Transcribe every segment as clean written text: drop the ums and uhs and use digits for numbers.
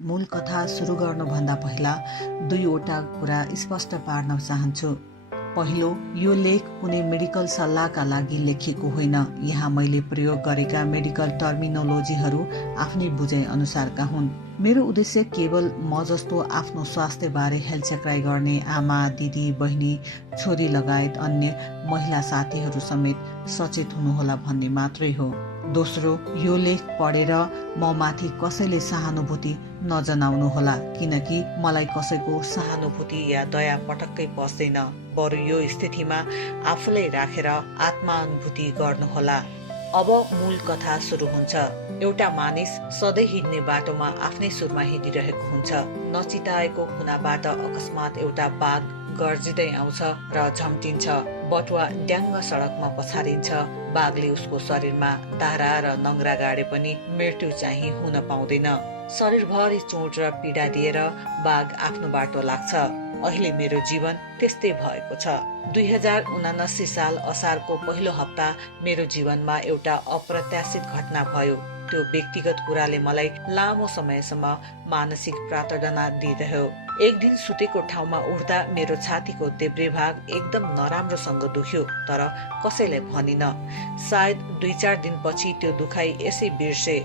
मूल कथा सुरु गर्नुभन्दा पहिला दुईवटा कुरा स्पष्ट पार्न चाहन्छु। पहिलो, यो लेख कुनै मेडिकल सल्लाहका लागि लेखिएको होइन। यहाँ मैले प्रयोग गरेका मेडिकल टर्मिनोलोजीहरू आफ्नै बुझाइ अनुसारका हुन्। मेरो उद्देश्य केवल म जस्तो आफ्नो स्वास्थ्यबारे हेलचक्राइ गर्ने आमा, दिदी, बहिनी, छोरी लगायत अन्य महिला साथीहरू समेत सचेत हुनुहोला भन्ने मात्रै हो। दोस्रो, यो लेख पढेर म माथि कसैले सहानुभूति नजनाउनुहोला, किनकि मलाई कसैको सहानुभूति या दया पटक्कै पस्दैन। बरु यो स्थितिमा आफूलाई राखेर आत्मानुभूति गर्नुहोला। अब मूल कथा सुरु हुन्छ। एउटा मानिस सधैँ हिँड्ने बाटोमा आफ्नै सुरमा हिँडिरहेको हुन्छ। नचिताएको कुनाबाट अकस्मात एउटा बाघ गर्जिँदै आउँछ र झम्टिन्छ। बटुवा ड्याङ्ग सडकमा पछारिन्छ। बाघले उसको शरीरमा दाह्रा र नङ्ग्रा गाडे पनि मृत्यु चाहिँ हुन पाउँदैन। शरीरभरि चोट र पीडा दिएर बाघ आफ्नो बाटो लाग्छ। अहिले मेरो जीवन त्यस्तै भएको छ। 2079 साल असारको पहिलो हप्ता मेरो जीवनमा एउटा अप्रत्याशित घटना भयो। त्यो व्यक्तिगत कुराले मलाई लामो समयसम्म मानसिक प्रताडना दिइरह्यो। एक दिन सुतेको ठाउँमा उठ्दा मेरो छातीको देब्रे भाग एकदम नराम्रोसँग दुख्यो, तर कसैलाई भनिन। सायद 2-4 दिनपछि त्यो दुखाइ यसै बिर्से।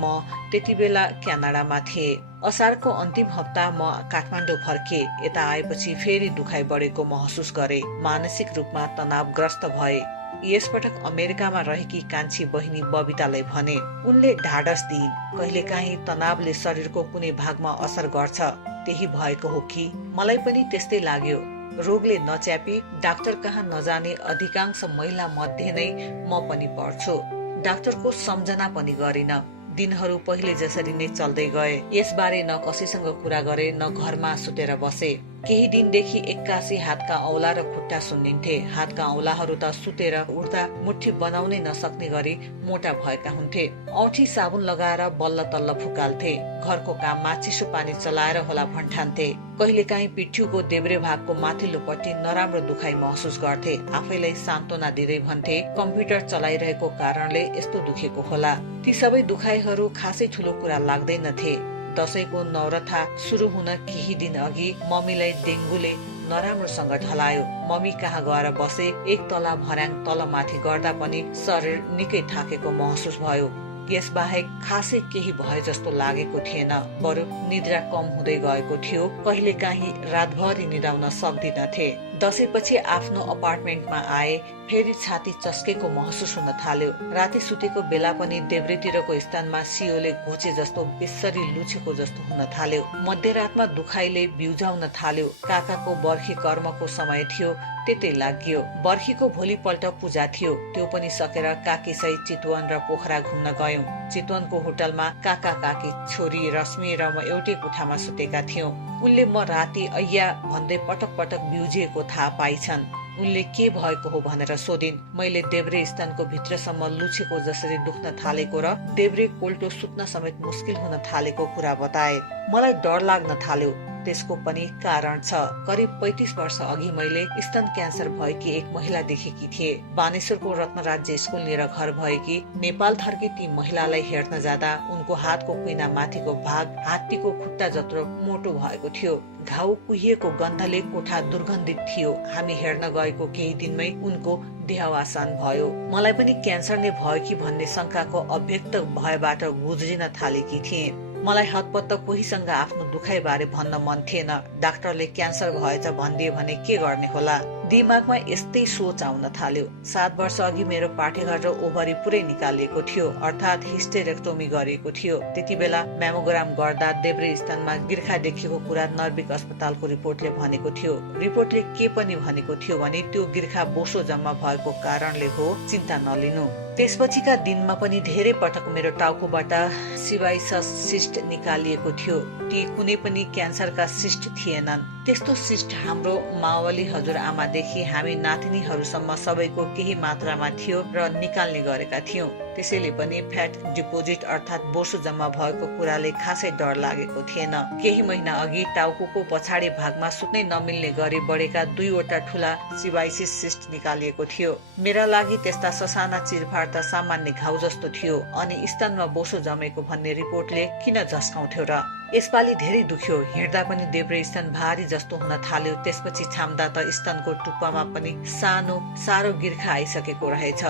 म त्यति बेला क्यानाडामा थिएँ। असारको अन्तिम हप्ता म काठमाडौँ फर्के। यता आएपछि फेरि दुखाइ बढेको महसुस गरे। मानसिक रूपमा तनावग्रस्त भए। यसपटक अमेरिकामा रहेकी कान्छी बहिनी बबितालाई भने। उनले ढाडस दिइन्, कहिलेकाहीँ तनावले शरीरको कुनै भागमा असर गर्छ, त्यही भएको हो कि? मलाई पनि त्यस्तै लाग्यो। रोगले नच्यापी डाक्टर कहाँ नजाने अधिकांश महिला मध्ये नै म पनि पर्छु। डाक्टरको सम्झना पनि गरिन। दिनहरू पहिले जसरी नै चल्दै गए। यसबारे न कसैसँग कुरा गरे, न घरमा सुतेर बसे। केही दिनदेखि एक्कासी हातका औला र खुट्टा सुन्निन्थे। हातका औलाहरू त सुतेर उठ्दा मुठी बनाउनै नसक्ने गरी मोटा भएका हुन्थे। औठी साबुन लगाएर बल्ल तल्ल फुकाल्थे। घरको काममा चिसो पानी चलाएर होला भन्ठान्थे। कहिलेकाहीँ पिठ्यूको देब्रे भागको माथिल्लोपट्टि नराम्रो दुखाइ महसुस गर्थे। आफैलाई सान्त्वना दिँदै भन्थे, कम्प्युटर चलाइरहेको कारणले यस्तो दुखेको होला। ती सबै दुखाइहरू खासै ठुलो कुरा लाग्दैनथे। दशैंको नौरथा सुरु हुन केही दिन अघि मम्मीलाई डेङ्गुले नराम्रोसँग ढलायो। मम्मी कहाँ गएर बसे। एक तला भर्याङ तल माथि गर्दा पनि शरीर निकै थाकेको महसुस भयो। यसबाहेक खासै केही भए जस्तो लागेको थिएन। बरु निद्रा कम हुँदै गएको थियो। कहिलेकाहीँ रातभरि निदाउन सक्दिनथे। दशैंपछि आफ्नो अपार्टमेन्टमा आए। फेरि छाती चस्केको महसुस हुन थाल्यो। राति सुतेको बेला पनि देब्रेतिरको स्थानमा सियोले घोचे जस्तो बेसरी लुछेको जस्तो हुन थाल्यो। मध्यरातमा दुखाइले बिउजाउन थाल्यो। काकाको बर्खी कर्मको समय थियो, त्यतै लाग्यो। बर्खीको भोलिपल्ट पूजा थियो। त्यो पनि सकेर काकी सहित चितवन र पोखरा घुम्न गयौं। चितवनको होटलमा काका, काकी, छोरी रश्मि र म एउटै कोठामा सुतेका थियौं। उनले म राति अय्या भन्दै पटक पटक बिउजिएको थाहा पाइछन्। उनले के भएको हो भनेर सोधिन्। मैले देब्रे स्तनको भित्रसम्म लुछेको जसरी दुख्न थालेको र देब्रे कोल्टो सुत्न समेत मुस्किल हुन थालेको कुरा बताए। मलाई डर लाग्न थाल्यो। त्यसको पनि कारण छ। करिब 35 वर्ष अघि मैले स्तन क्यान्सर भएकी एक महिला देखेकी थिए। बानेश्वरको रत्नराज्य स्कुल लिएर घर भएकी नेपाल थर्की ती महिलालाई हेर्न जाँदा उनको हातको कुइना माथिको भाग हात्तीको खुट्टा जत्रो मोटो भएको थियो। घाउ कुहिएको गन्धले कोठा दुर्गन्धित थियो। हामी हेर्न गएको केही दिनमै उनको देहावसान भयो। मलाई पनि क्यान्सर नै भयो कि भन्ने शंकाको अव्यक्त भयबाट गुज्रिन थालेकी थिए। मलाई हतपत्त कोहीसँग आफ्नो दुखाइ बारे भन्न मन थिएन। डाक्टरले क्यान्सर भएछ भनिदिए भने के गर्ने होला? दिमागमा यस्तै सोच आउन थाल्यो। 7 वर्ष अघि मेरो पाठेघर र ओभरी पुरै निकालिएको थियो, अर्थात् हिस्टेरेक्टोमी गरिएको थियो। त्यति बेला म्यामोग्राम गर्दा देब्रे स्तनमा गिर्खा देखिएको कुरा नर्भिक अस्पतालको रिपोर्टले भनेको थियो। रिपोर्टले के पनि भनेको थियो भने त्यो गिर्खा बोसो जम्मा भएको कारणले हो, चिन्ता नलिनु। त्यसपछिका दिनमा पनि धेरै पटक मेरो टाउकोबाट सिबाइसस सिस्ट निकालिएको थियो। ती कुनै पनि क्यान्सरका सिस्ट थिएनन्। त्यस्तो सिस्ट हाम्रो मावली हजुरआमादेखि हामी नातिनीहरूसम्म सबैको केही मात्रामा थियो र निकाल्ने गरेका थियौं। त्यसैले पनि फ्याट डिपोजिट अर्थात् बोसो जम्मा भएको कुराले खासै डर लागेको थिएन। केही महिना अघि टाउकोको पछाडि भागमा सुत्नै नमिल्ने गरी बढेका 2वटा ठूला सिबाइसिस सिस्ट निकालिएको थियो। मेरा लागि त्यस्ता ससाना चिरफार त सामान्य घाउ जस्तो थियो। अनि स्तनमा बोसो जमेको भन्ने रिपोर्टले किन झस्काउँथ्यो र? यसपालि धेरै दुख्यो, हिँड्दा पनि देब्रे स्तन भारी जस्तो हुन थाल्यो। त्यसपछि छाम्दा त स्तनको टुप्पामा पनि सारो गिर्खा आइसकेको रहेछ।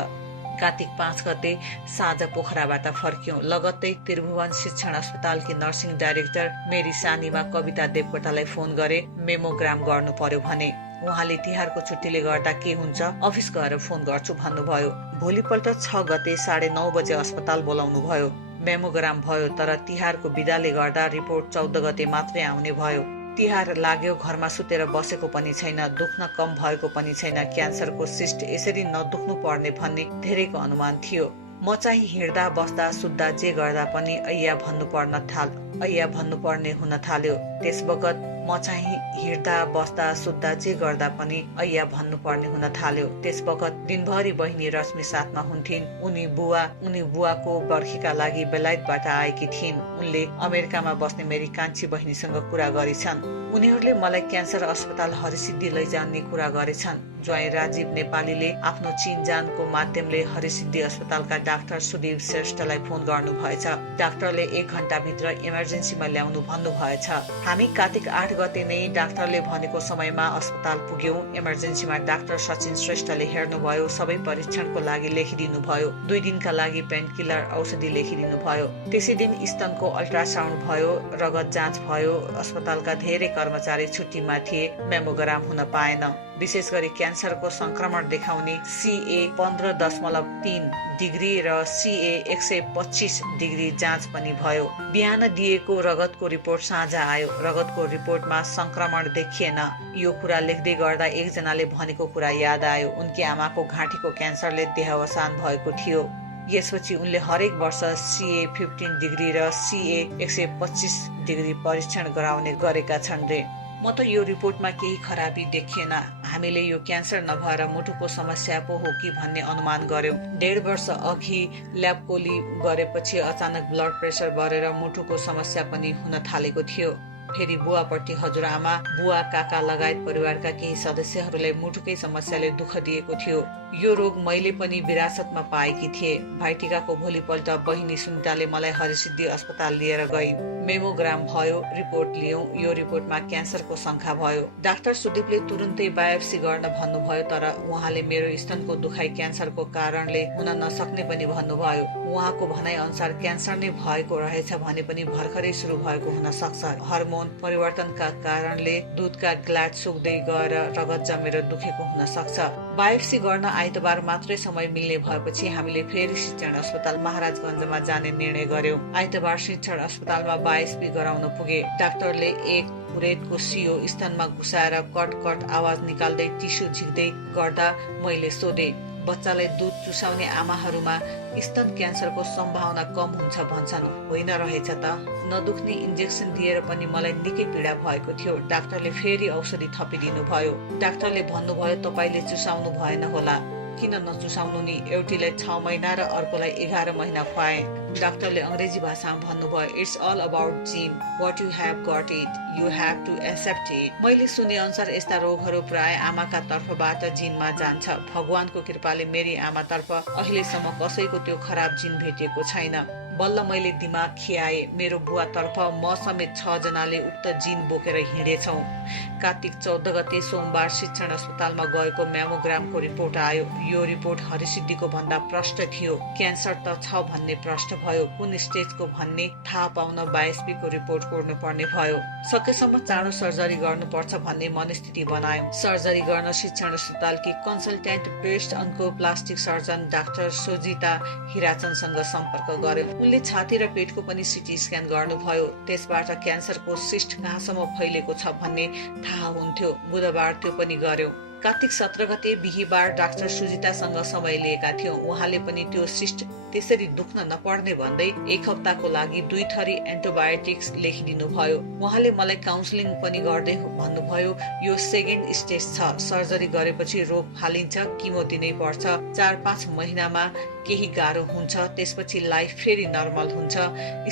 कार्तिक 5 गते साँझ पोखराबाट फर्क्यौं। लगत्तै त्रिभुवन शिक्षण अस्पतालकी नर्सिङ डाइरेक्टर मेरी सानीमा कविता देवकोटालाई फोन गरे। मेमोग्राम गर्नु पर्यो भने। उहाँले तिहारको छुट्टीले गर्दा के हुन्छ, अफिस गएर फोन गर्छु भन्नुभयो। भोलिपल्ट 6 गते 9:30 बजे अस्पताल बोलाउनु भयो। मेमोग्राम भयो, तर तिहारको बिदाले गर्दा रिपोर्ट 14 गते मात्रै आउने भयो। तिहार लाग्यो, घरमा सुतेर बसेको पनि छैन, दुख्न कम भएको पनि छैन। क्यान्सरको सिस्ट यसरी नदुख्नु पर्ने भन्ने धेरैको अनुमान थियो। म चाहिँ हिँड्दा बस्दा सुत्दा जे गर्दा पनि ऐया भन्नुपर्ने हुन थाल्यो। त्यस बखत म चाहिँ हिँड्दा बस्दा सुत्दा जे गर्दा पनि ऐया भन्नुपर्ने हुन थाल्यो। त्यस बखत दिनभरि बहिनी रश्मि साथमा हुन्थिन्। उनी बुवाको बर्खीका लागि बेलायतबाट आएकी थिइन्। उनले अमेरिकामा बस्ने मेरी कान्छी बहिनीसँग कुरा गरेछन्। उनीहरूले मलाई क्यान्सर अस्पताल हरिसिद्धि लैजाने कुरा गरेछन्। ज्वाइँ राजीव नेपालीले आफ्नो चिनजानको माध्यमले हरिसिद्धि अस्पतालका डाक्टर सुदीप श्रेष्ठलाई फोन गर्नु भएछ। डाक्टरले 1 घण्टाभित्र इमर्जेन्सीमा ल्याउनु भन्नु भएछ। हामी कार्तिक 8 गते नै डाक्टरले भनेको समयमा अस्पताल पुग्यौं। इमर्जेन्सीमा डाक्टर सचिन श्रेष्ठले हेर्नुभयो। सबै परीक्षणको लागि लेखिदिनु भयो। 2 दिनका लागि पेनकिलर औषधि लेखिदिनु भयो। त्यसै दिन स्तनको अल्ट्रासाउन्ड भयो, रगत जाँच भयो। अस्पतालका धेरै कर्मचारी छुट्टीमा थिए। मेमोग्राम हुन पाएन। विशेष गरी क्यान्सरको संक्रमण देखाउने CA 15.3 डिग्री र CA 125 डिग्री जाँच पनि भयो। बिहान दिएको रगतको रिपोर्ट साँझ आयो। रगतको रिपोर्टमा संक्रमण देखिएन। यो कुरा लेख्दै गर्दा एकजनाले भनेको कुरा याद आयो। उनकी आमाको घाँटीको क्यान्सरले देहावसान भएको थियो। यसपछि उनले हरेक वर्ष CA 15 डिग्री र CA 125 डिग्री परीक्षण गराउने गरेका छन् रे। म त यो रिपोर्टमा केही खराबी देखिएन। हामीले यो क्यान्सर नभएर मुटुको समस्या पो हो कि भन्ने अनुमान गर्यौं। 1.5 वर्ष अघि ल्याबकोली गरेपछि अचानक ब्लड प्रेसर बढेर मुटुको समस्या पनि हुन थालेको थियो। फेरि बुवापट्टि हजुरआमा, बुवा, काका लगायत परिवारका केही सदस्यहरूलाई मुटुकै समस्याले दुःख दिएको थियो। यो रोग मैले पनि विरासतमा पाएकी थिए। भाइटिकाको भोलिपल्ट बहिनी सुनिताले मलाई हरिसिद्धि अस्पताल लिएर गइन्। मेमोग्राम भयो, रिपोर्ट लियौं। यो रिपोर्टमा क्यान्सरको शंका भयो। डाक्टर सुदीपले तुरुन्तै बायोप्सी गर्न भन्नुभयो, तर उहाँले मेरो स्तनको दुखाइ क्यान्सरको कारणले हुन नसक्ने पनि भन्नुभयो। उहाँको भनाइ अनुसार क्यान्सर नै भएको रहेछ भने पनि भर्खरै सुरु भएको हुन सक्छ। हर्मोन परिवर्तनका कारणले दुधका ग्ल्याड सुक्दै गएर रगत जमेर दुखेको हुन सक्छ। बायोप्सी गर्न आइतबार मात्रै समय मिल्ने भएपछि हामीले फेरि शिक्षण अस्पताल महाराजगञ्जमा जाने निर्णय गर्यौं। आइतबार शिक्षण अस्पतालमा बायोप्सी गराउन पुगे। डाक्टरले एक कुरेटको सियो स्तनमा घुसाएर कट आवाज निकाल्दै टिस्यु झिक्दै गर्दा मैले सोधे, बच्चालाई दूध चुसाउने आमाहरूमा स्तन क्यान्सरको सम्भावना कम हुन्छ भन्छन्, होइन रहेछ त? नदुख्ने इन्जेक्सन दिएर पनि मलाई निकै पीडा भएको थियो। डाक्टरले फेरि औषधि थपिदिनु भयो। डाक्टरले भन्नुभयो, तपाईले चुसाउनु भएन होला। किन नचुसाउनु नि? एउटीलाई 6 महिना र अर्कोलाई 11 महिना खुवाए। डाक्टरले अंग्रेजी भाषामा भन्नुभयो, it's all about gene, what you have got it, you have to accept it. मैले सुने अनुसार यस्ता रोगहरू प्राय आमाका तर्फबाट जीनमा जान्छ। भगवानको कृपाले मेरी आमातर्फ अहिलेसम्म कसैको त्यो खराब जीन भेटिएको छैन। बल्ल मैले दिमाग खियाए। मेरो बुवातर्फ म समेत 6 जनाले उक्त जीन बोकेर हिँडेछौं। कार्तिक 14 गते सोमबार शिक्षण अस्पतालमा गएको मेमोग्रामको रिपोर्ट आयो। यो रिपोर्ट हरिसिद्धिको भन्दा प्रष्ट थियो। क्यान्सर त छ भन्ने प्रष्ट भयो। कुन स्टेजको भन्ने थाहा पाउन बायोप्सीको रिपोर्ट कोर्नु पर्ने भयो। सकेसम्म चाँडो सर्जरी गर्नुपर्छ भन्ने मनस्थिति बनायौं। सर्जरी गर्न शिक्षण अस्पतालकी consultant breast oncoplastic surgeon doctor Sujita हिराचनसँग सम्पर्क गर्यौं। उनले छाती र पेटको पनि सिटी स्क्यान गर्नुभयो। त्यसबाट क्यान्सरको सिस्ट कहाँसम्म फैलेको छ भन्ने थाहा हुन्थ्यो। बुधबार त्यो पनि गर्यौं। कार्तिक 17 गते बिहीबार डाक्टर सुजितासँग समय लिएका थियौं। उहाँले पनि त्यो सिस्ट त्यसरी दुख्न नपर्ने भन्दै 1 हप्ताको लागि 2 थरी एन्टिबायोटिक्स लेखिदिनु भयो। उहाँले मलाई काउन्सिलिङ पनि गर्दै भन्नुभयो, यो सेकेन्ड स्टेज छ। सर्जरी गरेपछि रोग फालिन्छ, किमो दिनै पर्छ। 4-5 महिनामा केही गाह्रो हुन्छ, त्यसपछि लाइफ फेरि नर्मल हुन्छ।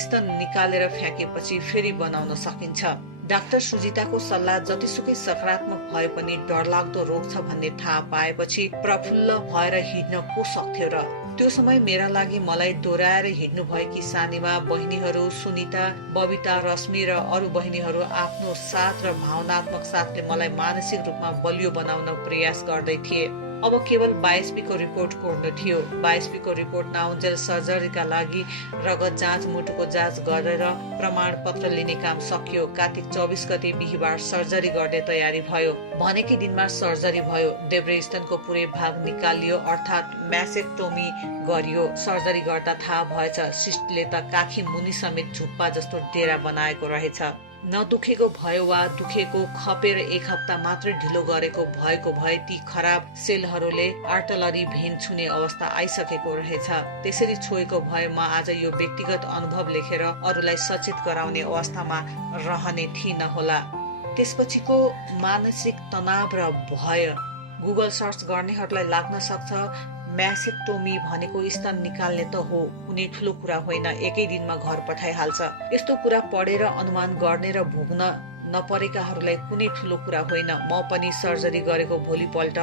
स्तन निकालेर फ्याँकेपछि फेरि बनाउन सकिन्छ। डाक्टर सुजिताको सल्लाह जतिसुकै सकारात्मक भए पनि डरलाग्दो रोग छ भन्ने थाहा पाएपछि प्रफुल्ल भएर हिँड्न को सक्थ्यो र? त्यो समय मेरा लागि मलाई दोहोऱ्याएर हिँड्नु भएकी सानीमा बहिनीहरू सुनिता, बबिता, रश्मि र अरू बहिनीहरू आफ्नो साथ र भावनात्मक साथले मलाई मानसिक रूपमा बलियो बनाउन प्रयास गर्दै थिए। अब केवल बायोप्सीको रिपोर्ट कोर्नु थियो। बायोप्सीको रिपोर्ट नआउन्जेल सर्जरीका लागि रगत जाँच, मुटुको जाँच गरेर प्रमाणपत्र लिने काम सकियो। कार्तिक 24 गते बिहीबार सर्जरी गर्ने तयारी भयो। भनेकै दिनमा सर्जरी भयो। देब्रे स्तनको पुरै भाग निकालियो, अर्थात् म्यासेक्टोमी गरियो। सर्जरी गर्दा थाहा भएछ सिस्टले त काखी मुनि समेत झुप्पा जस्तो डेरा बनाएको रहेछ। नदुखेको भयो वा दुखेको खपेर एक हप्ता मात्रै ढिलो गरेको भएको भए ती खराब सेलहरूले आर्टलरी भेन छुने अवस्था आइसकेको रहेछ। त्यसरी छोएको भए म आज यो व्यक्तिगत अनुभव लेखेर अरूलाई सचेत गराउने अवस्थामा रहने थिइन होला। त्यसपछिको मानसिक तनाव र भय। गुगल सर्च गर्नेहरूलाई लाग्न सक्छ म्यासेक्टोमी भनेको स्तन निकाल्ने त हो, कुनै ठुलो कुरा होइन, एकै दिनमा घर पठाइहाल्छ। यस्तो कुरा पढेर अनुमान गर्ने र भोग्न नपरेकाहरूलाई कुनै ठुलो कुरा होइन। म पनि सर्जरी गरेको भोलिपल्ट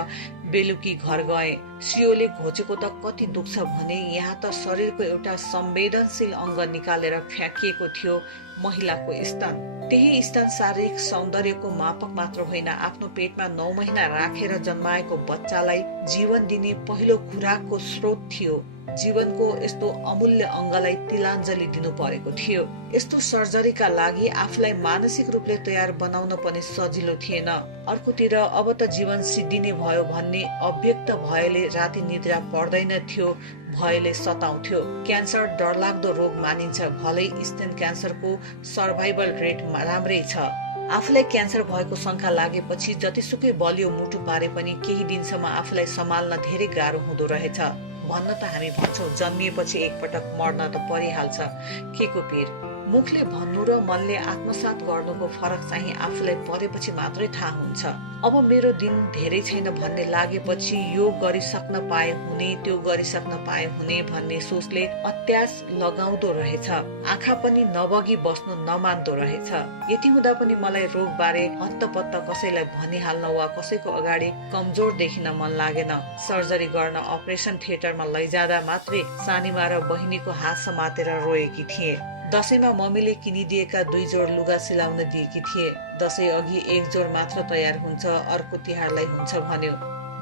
बेलुकी घर गए। सियोले घोचेको त कति दुख्छ भने यहाँ त शरीरको एउटा संवेदनशील अङ्ग निकालेर फ्याँकिएको थियो, महिलाको स्तन। त्यही स्तन शारीरिक सौन्दर्यको मापक मात्र होइन, आफ्नो पेटमा 9 महिना राखेर जन्माएको बच्चालाई जीवन दिने पहिलो खुराकको स्रोत थियो। जीवनको यस्तो अमूल्य अङ्गलाई तिलाञ्जली दिनु परेको थियो। यस्तो सर्जरीका लागि आफूलाई मानसिक रूपले तयार बनाउन पनि सजिलो थिएन। अर्कोतिर अब त जीवन सिद्धिने भयो भन्ने अव्यक्त भयले राति निद्रा पर्दैन थियो, भयले सताउँथ्यो। क्यान्सर डरलाग्दो रोग मानिन्छ, भलै स्तन क्यान्सरको सर्भाइभल रेट राम्रै छ। आफूलाई क्यान्सर भएको शंका लागेपछि जतिसुकै बलियो मुटु पारे पनि केही दिनसम्म आफूलाई सम्हाल्न धेरै गाह्रो हुँदो रहेछ। भन्न त हामी भन्छौँ जन्मिएपछि एकपटक मर्न त परिहाल्छ, के को पीर। मुखले भन्नु र मनले आत्मसात गर्नुको फरक चाहिँ आफूलाई परेपछि मात्रै थाहा हुन्छ। अब मेरो दिन धेरै छैन भन्ने लागेपछि यो गरिसक्न पाए हुने, त्यो गरिसक्न पाए हुने भन्ने सोचले अत्यास लगाउँदो रहेछ। आँखा पनि नबगी बस्नु नमान्दो रहेछ। यति हुँदा पनि मलाई रोगबारे हत्तपत्त कसैलाई भनिहाल्न वा कसैको अगाडि कमजोर देखिन मन लागेन। सर्जरी गर्न अपरेसन थिएटरमा लैजाँदा मात्रै सानीमा र बहिनीको हात समातेर रोएकी थिए। दशैंमा मम्मीले किनिदिएका 2 जोड लुगा सिलाउन दिएकी थिए। दशैं अघि 1 जोड मात्र तयार हुन्छ, अर्को तिहारलाई हुन्छ भन्यो।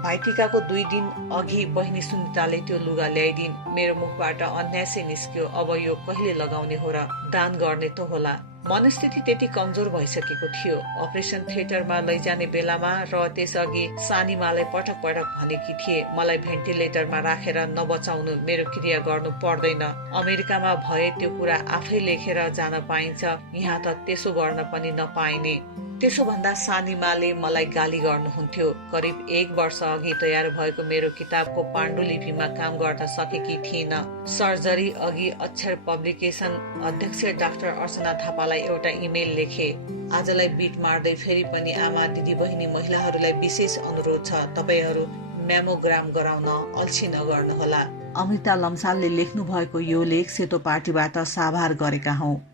भाइटिकाको 2 दिन अघि बहिनी सुनिताले त्यो लुगा ल्याइदिन्। मेरो मुखबाट अन्यासै निस्क्यो, अब यो कहिले लगाउने हो र, दान गर्ने त होला। मनस्थिति त्यति कमजोर भइसकेको थियो। अपरेसन थिएटरमा लैजाने बेलामा र त्यसअघि सानीमालाई पटक पटक भनेकी थिए, मलाई भेन्टिलेटरमा राखेर नबचाउनु, मेरो क्रिया गर्नु पर्दैन। अमेरिकामा भए त्यो कुरा आफै लेखेर जान पाइन्छ, यहाँ त त्यसो गर्न पनि नपाइने। त्यसो भन्दा सानीमाले मलाई गाली गर्नुहुन्थ्यो। करिब 1 वर्ष अघि तयार भएको मेरो किताबको पाण्डुलिपिमा काम गर्न सकेकी थिइन। सर्जरी अघि अक्षर पब्लिकेसन अध्यक्ष डाक्टर अर्चना थापालाई एउटा इमेल लेखे। आजलाई बिट मार्दै फेरि पनि आमा, दिदी, बहिनी, महिलाहरूलाई विशेष अनुरोध छ, तपाईहरू म्यामोग्राम गराउन अल्छी नगर्नुहोला। अमृता लम्सालले लेख्नु भएको यो लेख सेतो पार्टीबाट साभार गरेका हौं।